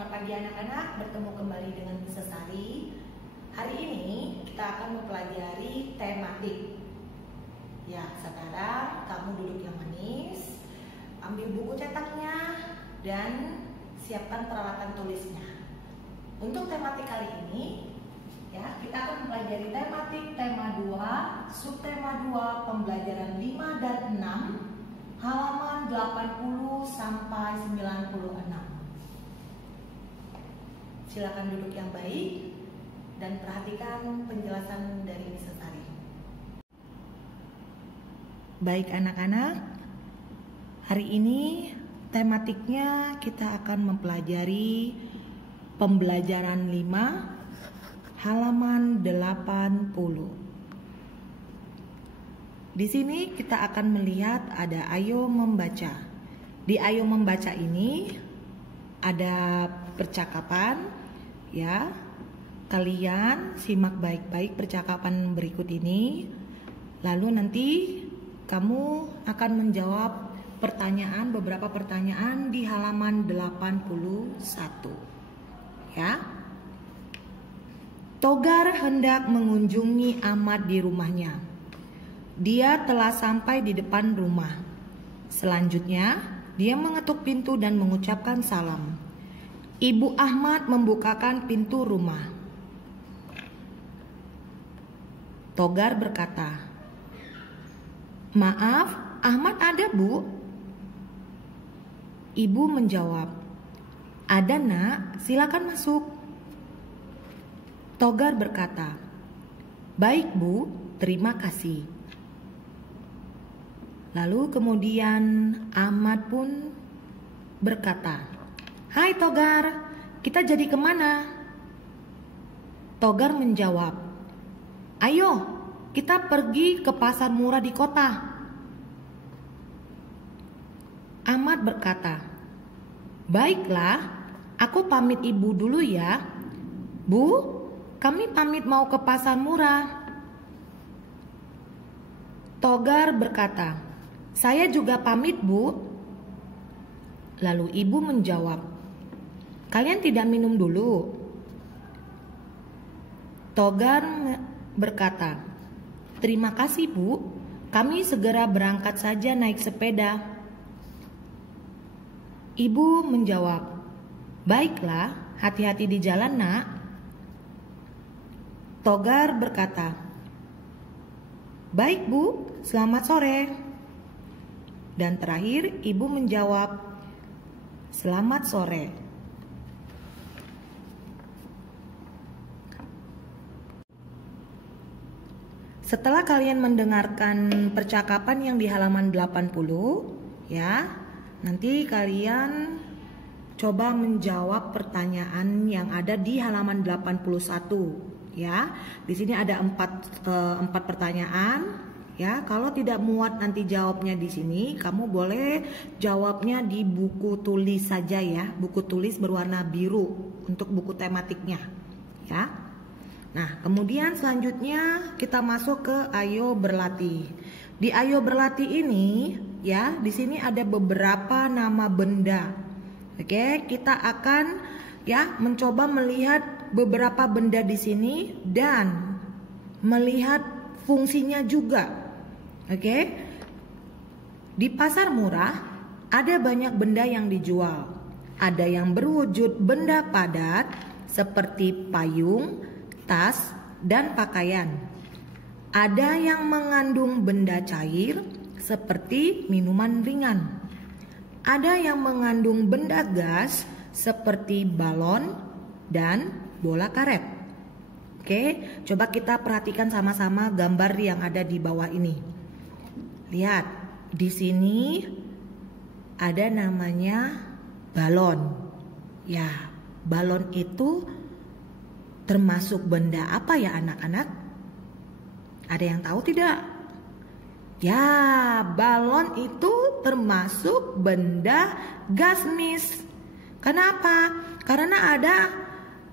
Selamat pagi anak-anak, bertemu kembali dengan Miss Sari. Hari ini kita akan mempelajari tematik. Ya, sekarang kamu duduk yang manis, ambil buku cetaknya, dan siapkan peralatan tulisnya. Untuk tematik kali ini, ya, kita akan mempelajari tematik tema 2, subtema 2, pembelajaran 5 dan 6, halaman 80 sampai 96. Silakan duduk yang baik dan perhatikan penjelasan dari Miss Sari. Baik anak-anak, hari ini tematiknya kita akan mempelajari pembelajaran 5 halaman 80. Di sini kita akan melihat ada ayo membaca. Di ayo membaca ini ada percakapan. Ya, kalian simak baik-baik percakapan berikut ini. Lalu nanti kamu akan menjawab beberapa pertanyaan di halaman 81. Ya. Togar hendak mengunjungi Ahmad di rumahnya. Dia telah sampai di depan rumah. Selanjutnya, dia mengetuk pintu dan mengucapkan salam. Ibu Ahmad membukakan pintu rumah. Togar berkata, "Maaf, Ahmad ada, Bu?" Ibu menjawab, "Ada, Nak, silakan masuk." Togar berkata, "Baik, Bu, terima kasih." Lalu kemudian Ahmad pun berkata, "Hai Togar, kita jadi kemana?" Togar menjawab, "Ayo, kita pergi ke pasar murah di kota." Ahmad berkata, "Baiklah, aku pamit ibu dulu ya. Bu, kami pamit mau ke pasar murah." Togar berkata, "Saya juga pamit, Bu." Lalu ibu menjawab, "Kalian tidak minum dulu?" Togar berkata, "Terima kasih, Bu. Kami segera berangkat saja naik sepeda." Ibu menjawab, "Baiklah, hati-hati di jalan, Nak." Togar berkata, "Baik, Bu. Selamat sore." Dan terakhir ibu menjawab, "Selamat sore." Setelah kalian mendengarkan percakapan yang di halaman 80, ya, nanti kalian coba menjawab pertanyaan yang ada di halaman 81, ya. Di sini ada empat pertanyaan, ya. Kalau tidak muat nanti jawabnya di sini, kamu boleh jawabnya di buku tulis saja ya, buku tulis berwarna biru untuk buku tematiknya, ya. Nah, kemudian selanjutnya kita masuk ke ayo berlatih. Di ayo berlatih ini, ya, di sini ada beberapa nama benda. Oke, kita akan ya mencoba melihat beberapa benda di sini dan melihat fungsinya juga. Oke. Di pasar murah ada banyak benda yang dijual. Ada yang berwujud benda padat seperti payung, tas, dan pakaian. Ada yang mengandung benda cair seperti minuman ringan. Ada yang mengandung benda gas seperti balon dan bola karet. Oke, coba kita perhatikan sama-sama gambar yang ada di bawah ini. Lihat, di sini ada namanya balon. Ya, balon itu termasuk benda apa ya anak-anak? Ada yang tahu tidak? Ya, balon itu termasuk benda gas, Miss. Kenapa? Karena ada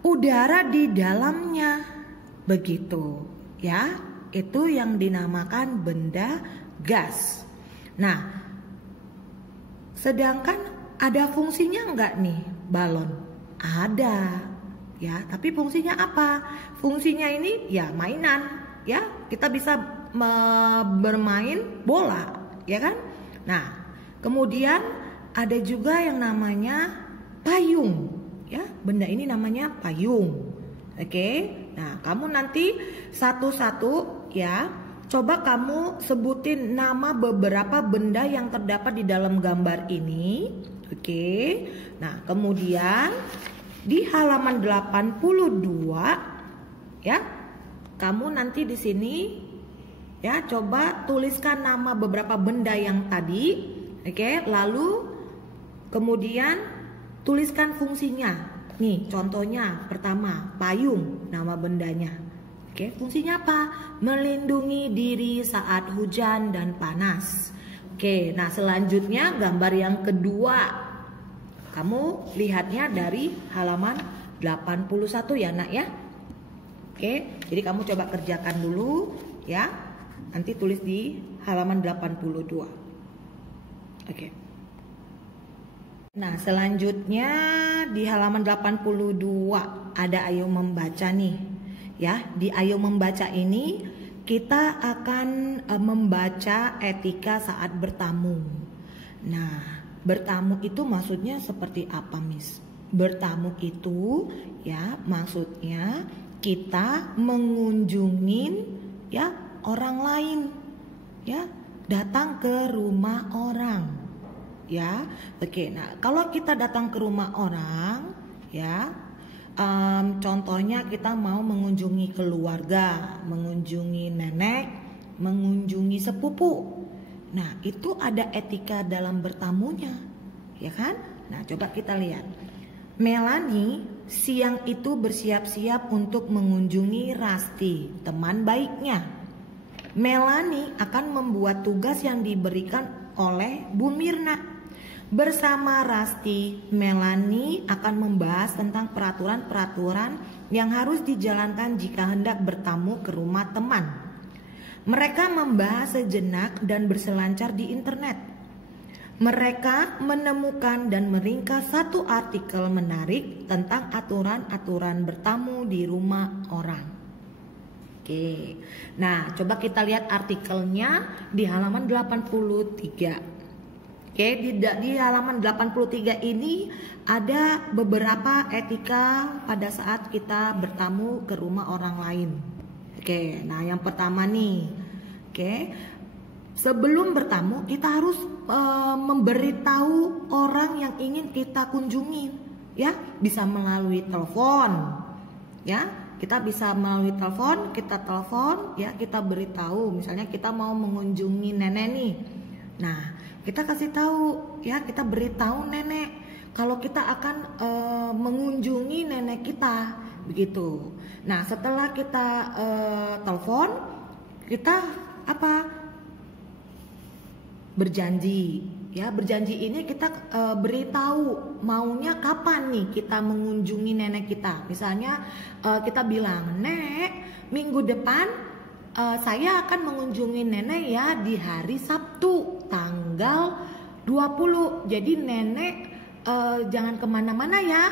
udara di dalamnya. Begitu, ya. Itu yang dinamakan benda gas. Nah, sedangkan ada fungsinya enggak nih balon? Ada, ya. Tapi fungsinya apa? Fungsinya ini ya mainan, ya. Kita bisa bermain bola, ya kan? Nah, kemudian ada juga yang namanya payung, ya. Benda ini namanya payung. Oke. Nah, kamu nanti satu-satu, ya. Coba kamu sebutin nama beberapa benda yang terdapat di dalam gambar ini. Oke. Nah, kemudian di halaman 82, ya. Kamu nanti di sini, ya, coba tuliskan nama beberapa benda yang tadi. Oke, lalu kemudian tuliskan fungsinya. Nih, contohnya pertama, payung, nama bendanya. Oke, fungsinya apa? Melindungi diri saat hujan dan panas. Oke, nah selanjutnya gambar yang kedua. Kamu lihatnya dari halaman 81 ya, Nak, ya. Oke, jadi kamu coba kerjakan dulu, ya. Nanti tulis di halaman 82. Oke. Nah, selanjutnya di halaman 82 ada ayo membaca nih. Ya, di ayo membaca ini kita akan membaca etika saat bertamu. Nah, bertamu itu maksudnya seperti apa, Miss? Bertamu itu ya maksudnya kita mengunjungin ya orang lain, ya, datang ke rumah orang. Ya, oke. Nah, kalau kita datang ke rumah orang, ya, contohnya kita mau mengunjungi keluarga, mengunjungi nenek, mengunjungi sepupu. Nah, itu ada etika dalam bertamunya, ya kan? Nah, coba kita lihat. Melanie siang itu bersiap-siap untuk mengunjungi Rasti, teman baiknya. Melanie akan membuat tugas yang diberikan oleh Bu Mirna. Bersama Rasti, Melanie akan membahas tentang peraturan-peraturan yang harus dijalankan jika hendak bertamu ke rumah teman. Mereka membahas sejenak dan berselancar di internet. Mereka menemukan dan meringkas satu artikel menarik tentang aturan-aturan bertamu di rumah orang. Oke, nah coba kita lihat artikelnya di halaman 83. Oke, di halaman 83 ini ada beberapa etika pada saat kita bertamu ke rumah orang lain. Oke, nah yang pertama nih, oke, sebelum bertamu kita harus memberitahu orang yang ingin kita kunjungi, ya, bisa melalui telepon, ya, kita bisa melalui telepon, kita telepon, ya, kita beritahu, misalnya kita mau mengunjungi nenek nih, nah kita kasih tahu, ya, kita beritahu nenek kalau kita akan mengunjungi nenek kita, begitu. Nah, setelah kita telepon, kita apa? Berjanji, ya. Berjanji ini kita beritahu maunya kapan nih kita mengunjungi nenek kita. Misalnya kita bilang, "Nek, minggu depan saya akan mengunjungi nenek ya di hari Sabtu tanggal 20. Jadi nenek jangan kemana-mana ya.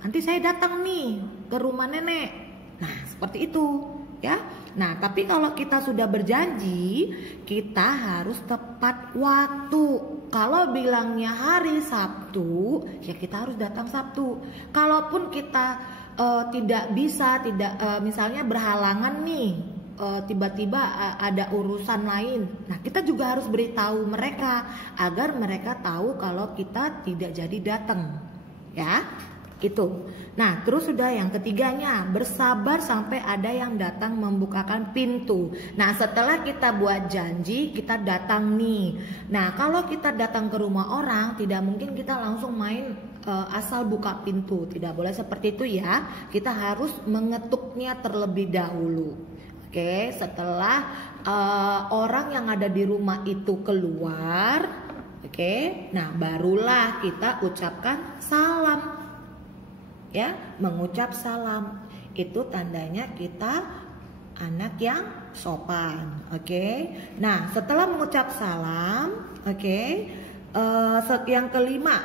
Nanti saya datang nih ke rumah nenek." Nah, seperti itu, ya. Nah, tapi kalau kita sudah berjanji, kita harus tepat waktu. Kalau bilangnya hari Sabtu, ya kita harus datang Sabtu. Kalaupun kita tidak bisa, misalnya berhalangan nih, tiba-tiba ada urusan lain. Nah, kita juga harus beritahu mereka agar mereka tahu kalau kita tidak jadi datang, ya. Itu. Nah, terus sudah yang ketiganya, bersabar sampai ada yang datang membukakan pintu. Nah, setelah kita buat janji, kita datang nih. Nah, kalau kita datang ke rumah orang, tidak mungkin kita langsung main asal buka pintu. Tidak boleh seperti itu, ya. Kita harus mengetuknya terlebih dahulu. Oke, setelah orang yang ada di rumah itu keluar, oke, nah barulah kita ucapkan salam, ya, mengucap salam itu tandanya kita anak yang sopan, oke. Nah, setelah mengucap salam, oke, yang kelima,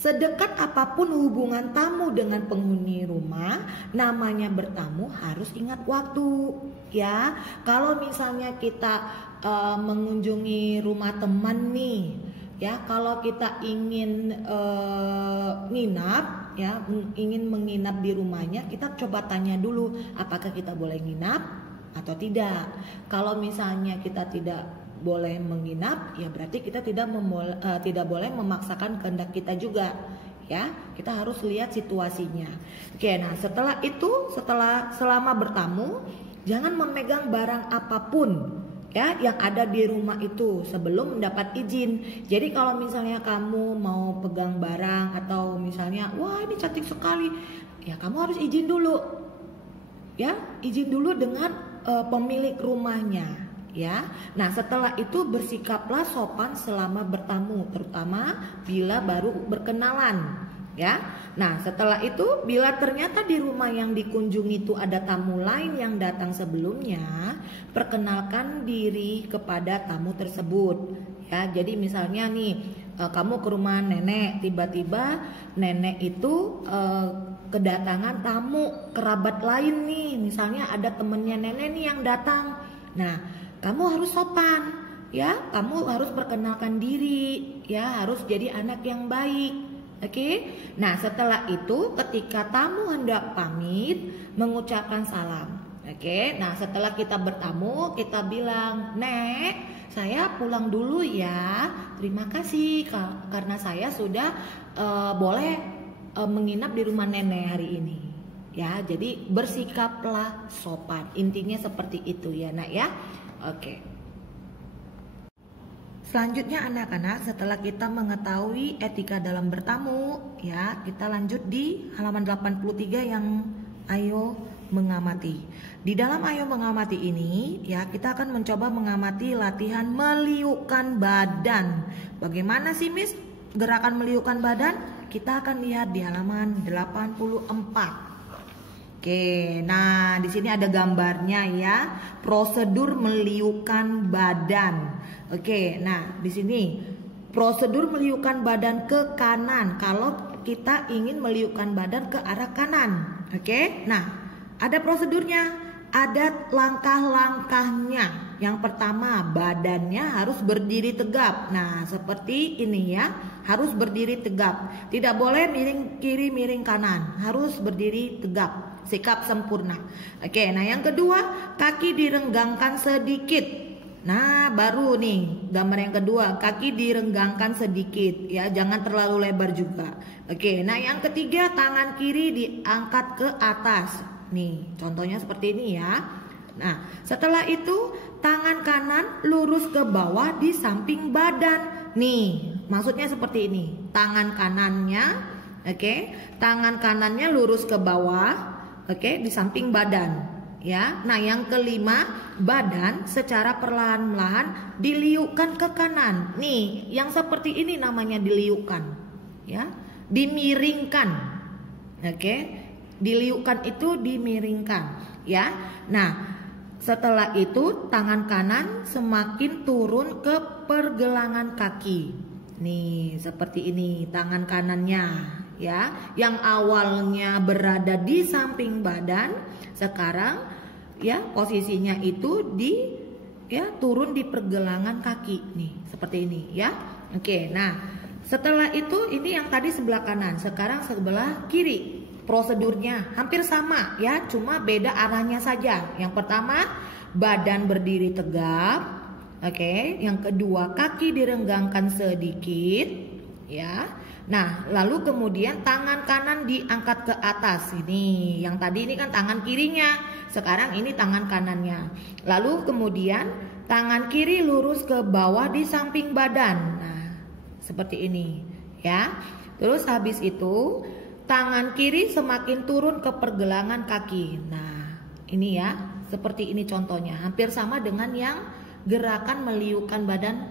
sedekat apapun hubungan tamu dengan penghuni rumah, namanya bertamu harus ingat waktu, ya. Kalau misalnya kita mengunjungi rumah teman nih, ya, kalau kita ingin nginap, ya, ingin menginap di rumahnya, kita coba tanya dulu apakah kita boleh nginap atau tidak. Kalau misalnya kita tidak boleh menginap, ya berarti kita tidak boleh memaksakan kehendak kita juga, ya. Kita harus lihat situasinya. Oke, nah setelah itu, selama bertamu, jangan memegang barang apapun, ya, yang ada di rumah itu sebelum mendapat izin. Jadi kalau misalnya kamu mau pegang barang atau misalnya, wah ini cantik sekali, ya kamu harus izin dulu, ya, izin dulu dengan pemilik rumahnya, ya. Nah setelah itu bersikaplah sopan selama bertamu, terutama bila baru berkenalan, ya. Nah setelah itu, bila ternyata di rumah yang dikunjungi itu ada tamu lain yang datang sebelumnya, perkenalkan diri kepada tamu tersebut, ya. Jadi misalnya nih, kamu ke rumah nenek, tiba-tiba nenek itu kedatangan tamu kerabat lain nih, misalnya ada temennya nenek nih yang datang. Nah kamu harus sopan, ya, kamu harus perkenalkan diri, ya, harus jadi anak yang baik. Oke. Nah setelah itu, ketika tamu hendak pamit, mengucapkan salam. Oke. Nah setelah kita bertamu, kita bilang, Nek, saya pulang dulu ya, terima kasih karena saya sudah boleh menginap di rumah nenek hari ini, ya. Jadi bersikaplah sopan, intinya seperti itu ya nak, ya. Oke. Selanjutnya anak-anak, setelah kita mengetahui etika dalam bertamu, ya, kita lanjut di halaman 83 yang ayo mengamati. Di dalam ayo mengamati ini, ya, kita akan mencoba mengamati latihan meliukkan badan. Bagaimana sih Miss gerakan meliukkan badan? Kita akan lihat di halaman 84. Oke, nah di sini ada gambarnya ya, prosedur meliukkan badan. Oke, nah di sini prosedur meliukkan badan ke kanan kalau kita ingin meliukkan badan ke arah kanan. Oke, nah ada prosedurnya, ada langkah-langkahnya. Yang pertama, badannya harus berdiri tegap. Nah seperti ini ya, harus berdiri tegap. Tidak boleh miring kiri miring kanan, harus berdiri tegap. Sikap sempurna. Oke, nah yang kedua, kaki direnggangkan sedikit. Nah baru nih gambar yang kedua, kaki direnggangkan sedikit, ya, jangan terlalu lebar juga. Oke, nah yang ketiga, tangan kiri diangkat ke atas. Nih contohnya seperti ini ya. Nah setelah itu, tangan kanan lurus ke bawah di samping badan. Nih maksudnya seperti ini, tangan kanannya, oke, tangan kanannya lurus ke bawah, oke, di samping badan, ya. Nah yang kelima, badan secara perlahan-lahan diliukkan ke kanan. Nih yang seperti ini namanya diliukkan, ya, dimiringkan. Oke, diliukkan itu dimiringkan, ya. Nah setelah itu, tangan kanan semakin turun ke pergelangan kaki. Nih seperti ini tangan kanannya, ya, yang awalnya berada di samping badan, sekarang ya posisinya itu turun di pergelangan kaki nih, seperti ini ya. Oke, nah setelah itu, ini yang tadi sebelah kanan, sekarang sebelah kiri. Prosedurnya hampir sama ya, cuma beda arahnya saja. Yang pertama, badan berdiri tegap, oke. Yang kedua, kaki direnggangkan sedikit, ya. Nah, lalu kemudian tangan kanan diangkat ke atas. Ini yang tadi ini kan tangan kirinya, sekarang ini tangan kanannya. Lalu kemudian tangan kiri lurus ke bawah di samping badan. Nah, seperti ini, ya. Terus habis itu tangan kiri semakin turun ke pergelangan kaki. Nah, ini ya, seperti ini contohnya. Hampir sama dengan yang gerakan meliukkan badan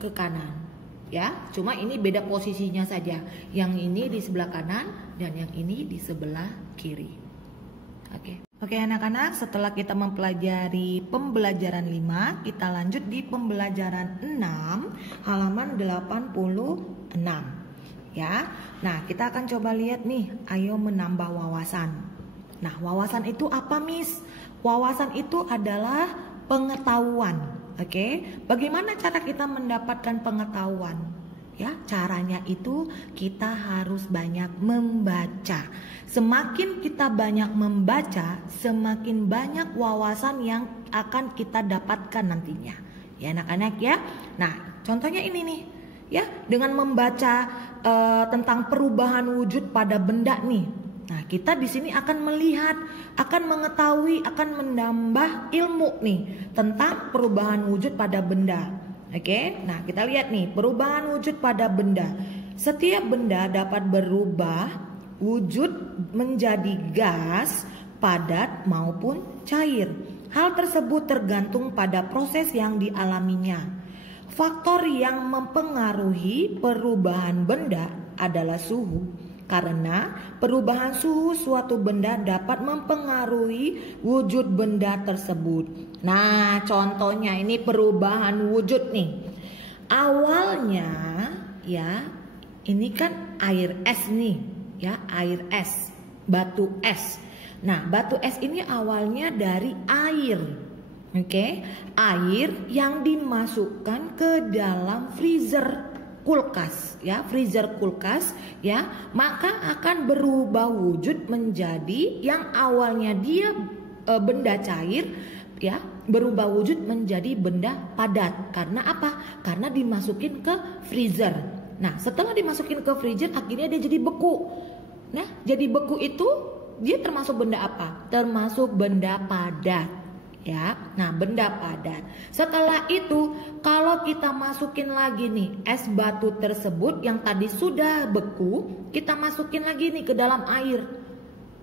ke kanan. Ya, cuma ini beda posisinya saja. Yang ini di sebelah kanan dan yang ini di sebelah kiri. Oke anak-anak, setelah kita mempelajari pembelajaran 5, kita lanjut di pembelajaran 6 halaman 86. ya. Nah, kita akan coba lihat nih, ayo menambah wawasan. Nah, wawasan itu apa, Miss? Wawasan itu adalah pengetahuan. Oke, bagaimana cara kita mendapatkan pengetahuan? Ya, caranya itu kita harus banyak membaca. Semakin kita banyak membaca, semakin banyak wawasan yang akan kita dapatkan nantinya. Ya, anak-anak ya. Nah, contohnya ini nih. Ya, dengan membaca tentang perubahan wujud pada benda nih. Nah, kita di sini akan melihat, akan mengetahui, akan menambah ilmu nih tentang perubahan wujud pada benda. Oke, nah kita lihat nih perubahan wujud pada benda. Setiap benda dapat berubah wujud menjadi gas, padat maupun cair. Hal tersebut tergantung pada proses yang dialaminya. Faktor yang mempengaruhi perubahan benda adalah suhu. Karena perubahan suhu suatu benda dapat mempengaruhi wujud benda tersebut. Nah, contohnya ini perubahan wujud nih. Awalnya ya, ini kan air es nih, ya, air es, batu es. Nah, batu es ini awalnya dari air. Oke, air yang dimasukkan ke dalam freezer kulkas, ya, freezer kulkas, ya, maka akan berubah wujud menjadi yang awalnya dia benda cair, ya, berubah wujud menjadi benda padat. Karena apa? Karena dimasukin ke freezer. Nah, setelah dimasukin ke freezer, akhirnya dia jadi beku. Nah, jadi beku itu dia termasuk benda apa? Termasuk benda padat. Ya, nah benda padat. Setelah itu, kalau kita masukin lagi nih es batu tersebut yang tadi sudah beku, kita masukin lagi nih ke dalam air,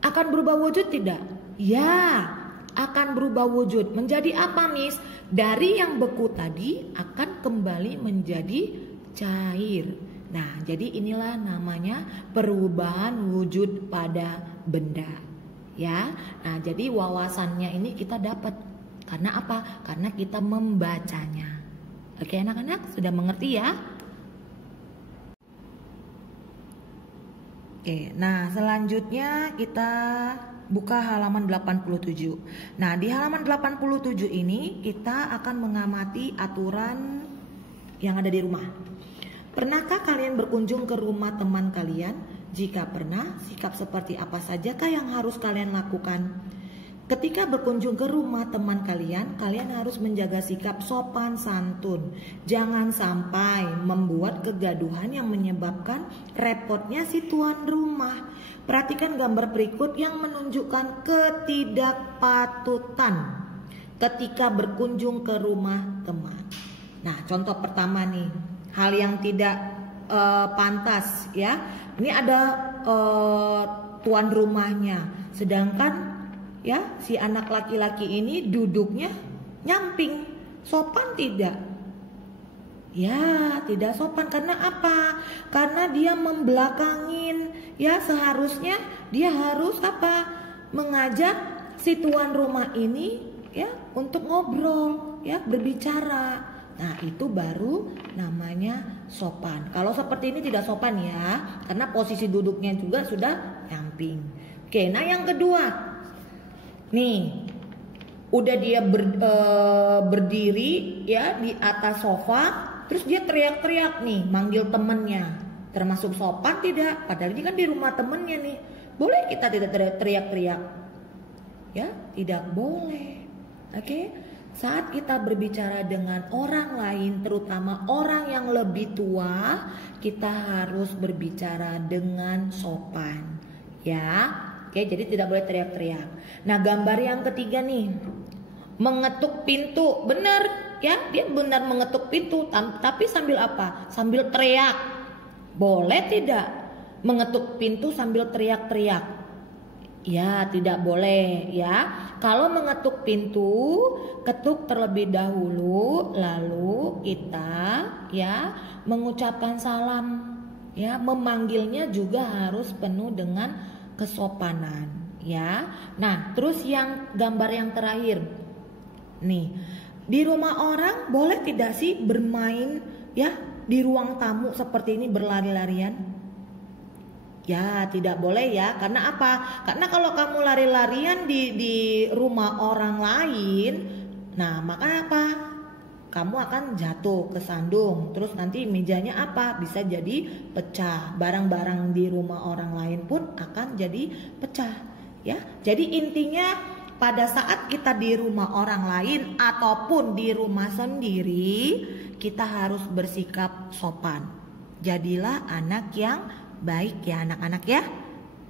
akan berubah wujud tidak? Ya, akan berubah wujud menjadi apa, Miss? Dari yang beku tadi akan kembali menjadi cair. Nah, jadi inilah namanya perubahan wujud pada benda. Ya, nah jadi wawasannya ini kita dapat. Karena apa? Karena kita membacanya. Oke anak-anak, sudah mengerti ya? Oke, nah selanjutnya kita buka halaman 87. Nah, di halaman 87 ini kita akan mengamati aturan yang ada di rumah. Pernahkah kalian berkunjung ke rumah teman kalian? Jika pernah, sikap seperti apa sajakah yang harus kalian lakukan? Ketika berkunjung ke rumah teman kalian, kalian harus menjaga sikap sopan santun. Jangan sampai membuat kegaduhan yang menyebabkan repotnya si tuan rumah. Perhatikan gambar berikut yang menunjukkan ketidakpatutan ketika berkunjung ke rumah teman. Nah, contoh pertama nih, hal yang tidak pantas ya. Ini ada tuan rumahnya, sedangkan ya, si anak laki-laki ini duduknya nyamping. Sopan tidak? Ya, tidak sopan. Karena apa? Karena dia membelakangin. Ya, seharusnya dia harus apa? Mengajak si tuan rumah ini ya untuk ngobrol, ya, berbicara. Nah, itu baru namanya sopan. Kalau seperti ini tidak sopan ya, karena posisi duduknya juga sudah nyamping. Oke, nah yang kedua. Nih, udah dia berdiri ya di atas sofa, terus dia teriak-teriak nih, manggil temennya. Termasuk sopan tidak? Padahal ini kan di rumah temennya nih. Boleh kita tidak teriak-teriak? Ya, tidak boleh. Oke? Saat kita berbicara dengan orang lain, terutama orang yang lebih tua, kita harus berbicara dengan sopan. Ya. Oke, jadi tidak boleh teriak-teriak. Nah, gambar yang ketiga nih, mengetuk pintu. Benar ya, dia benar mengetuk pintu, tapi sambil apa? Sambil teriak. Boleh tidak mengetuk pintu sambil teriak-teriak? Ya, tidak boleh ya. Kalau mengetuk pintu, ketuk terlebih dahulu, lalu kita ya mengucapkan salam. Ya, memanggilnya juga harus penuh dengan kesopanan ya. Nah, terus yang gambar yang terakhir nih, di rumah orang boleh tidak sih bermain ya di ruang tamu seperti ini, berlari-larian? Ya, tidak boleh ya. Karena apa? Karena kalau kamu lari-larian di rumah orang lain, nah maka apa? Kamu akan jatuh ke sandung. Terus nanti mejanya apa? Bisa jadi pecah. Barang-barang di rumah orang lain pun akan jadi pecah. Ya. Jadi intinya pada saat kita di rumah orang lain ataupun di rumah sendiri, kita harus bersikap sopan. Jadilah anak yang baik ya anak-anak ya.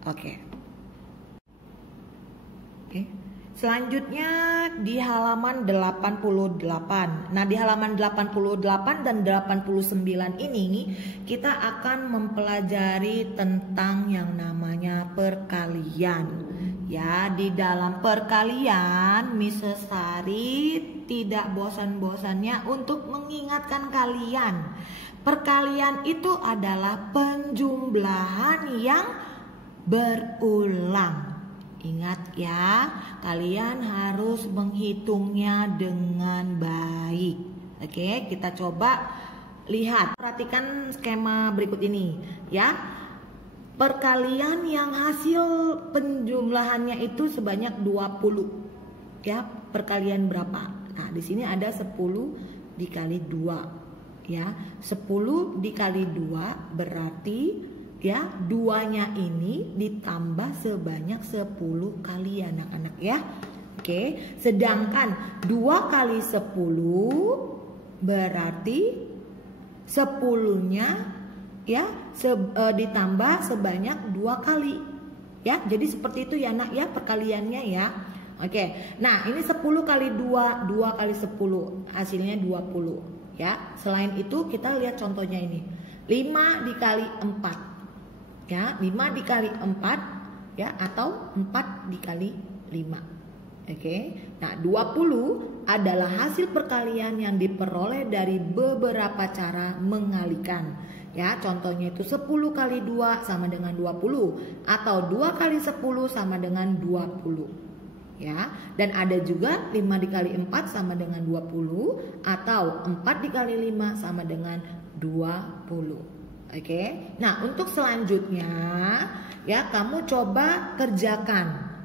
Oke. Selanjutnya di halaman 88. Nah, di halaman 88 dan 89 ini kita akan mempelajari tentang yang namanya perkalian. Ya, di dalam perkalian Mrs. Sari tidak bosan-bosannya untuk mengingatkan kalian. Perkalian itu adalah penjumlahan yang berulang. Ingat ya, kalian harus menghitungnya dengan baik. Oke, kita coba lihat. Perhatikan skema berikut ini ya. Perkalian yang hasil penjumlahannya itu sebanyak 20. Ya, perkalian berapa? Nah, di sini ada 10 dikali 2. Ya, 10 dikali 2 berarti ya 2-nya ini ditambah sebanyak 10 kali anak-anak ya. Oke, sedangkan 2 kali 10 berarti 10-nya ya ditambah sebanyak 2 kali. Ya, jadi seperti itu ya Nak ya perkaliannya ya. Oke. Nah, ini 10 kali 2, 2 kali 10 hasilnya 20. Ya, selain itu kita lihat contohnya ini 5 dikali 4 ya, 5 dikali 4 ya, atau 4 dikali 5. Oke. Nah, 20 adalah hasil perkalian yang diperoleh dari beberapa cara mengalikan ya. Contohnya itu 10 kali 2 sama dengan 20 atau 2 kali 10 sama dengan 20. Ya, dan ada juga 5 dikali 4 sama dengan 20 atau 4 dikali 5 sama dengan 20. Oke. Nah, untuk selanjutnya ya kamu coba kerjakan.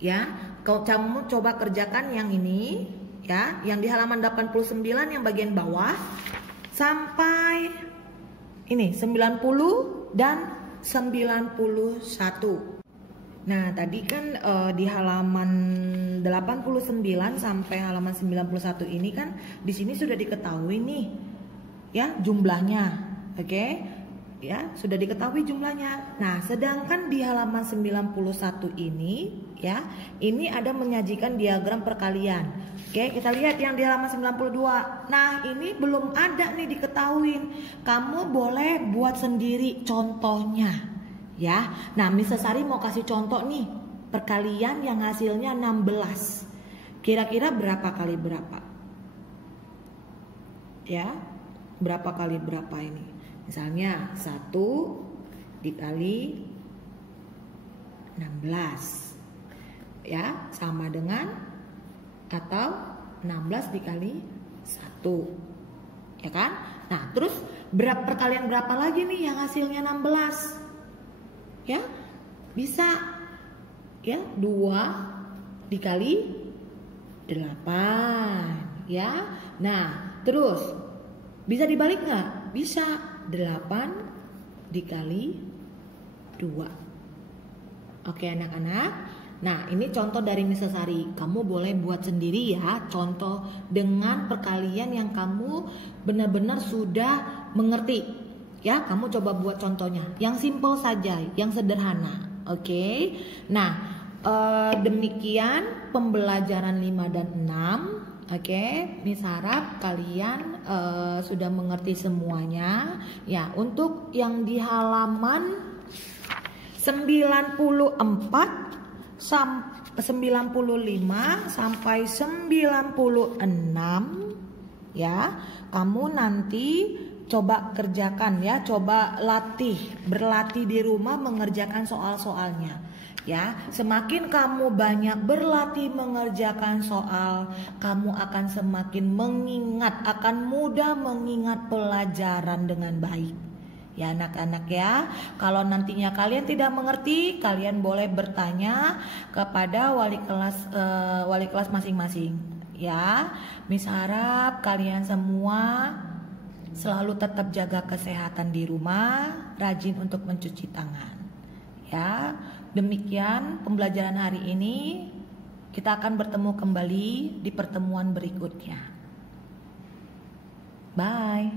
Ya, kamu coba kerjakan yang ini ya, yang di halaman 89 yang bagian bawah sampai ini 90 dan 91. Nah, tadi kan di halaman 89 sampai halaman 91 ini kan di sini sudah diketahui nih ya jumlahnya. Oke. Ya, sudah diketahui jumlahnya. Nah, sedangkan di halaman 91 ini ya, ini ada menyajikan diagram perkalian. Oke, kita lihat yang di halaman 92. Nah, ini belum ada nih diketahui. Kamu boleh buat sendiri contohnya. Ya, nah Mrs. Sari mau kasih contoh nih perkalian yang hasilnya 16. Kira-kira berapa kali berapa? Ya, berapa kali berapa ini? Misalnya 1 dikali 16 ya, sama dengan atau 16 dikali 1 ya kan? Nah, terus perkalian berapa lagi nih yang hasilnya 16? Ya, bisa ya 2 dikali 8 ya. Nah, terus bisa dibalik nggak? Bisa 8 dikali 2. Oke anak-anak. Nah, ini contoh dari Mrs. Sari. Kamu boleh buat sendiri ya, contoh dengan perkalian yang kamu benar-benar sudah mengerti. Ya, kamu coba buat contohnya yang simple saja, yang sederhana. Oke. Nah, demikian pembelajaran 5 dan 6. Oke, Miss harap kalian sudah mengerti semuanya. Ya, untuk yang di halaman 94 95 sampai 96 ya, kamu nanti coba kerjakan ya, coba berlatih di rumah mengerjakan soal-soalnya. Ya, semakin kamu banyak berlatih mengerjakan soal, kamu akan semakin mengingat, akan mudah mengingat pelajaran dengan baik. Ya anak-anak ya, kalau nantinya kalian tidak mengerti, kalian boleh bertanya kepada wali kelas masing-masing. Ya, Miss harap kalian semua selalu tetap jaga kesehatan di rumah, rajin untuk mencuci tangan. Ya, demikian pembelajaran hari ini. Kita akan bertemu kembali di pertemuan berikutnya. Bye.